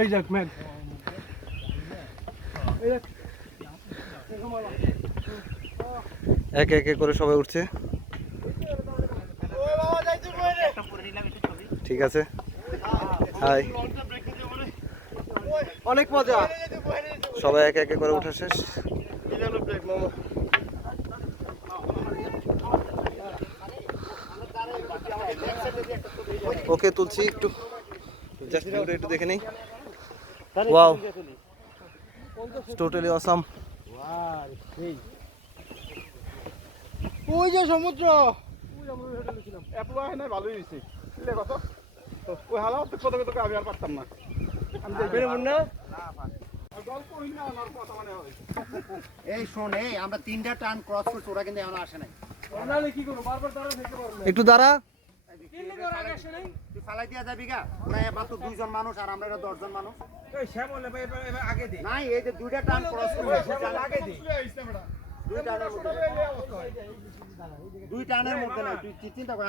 এই যাক ম্যান একে একে করে সবাই উঠছে। ঠিক আছে, হাই। অনেক মজা। সবাই একে একে করে উঠা শেষ। ওকে তুলছি, একটু জাস্ট ভিউটা একটু দেখে নেই। Wow, totally awesome. ওই যে সমুদ্র, ভালোই হয়েছে। ওই হালা কত কত আমি আর পারতাম না। এই শোন, এই আমরা 3টা টার্ন ক্রস করছি, ওরা কিন্তু এখন আসে নাই। একটু দাঁড়া। তুই ফালাই দিয়া যাবি গা? ওরা মাত্র 2 জন মানুষ আর আমরা 10 জন মানুষ। নাই, এই যে 2টা টার্ন ক্রস করছি, দুই টার্নের মধ্যে নাই, তুই চিন্তা কর।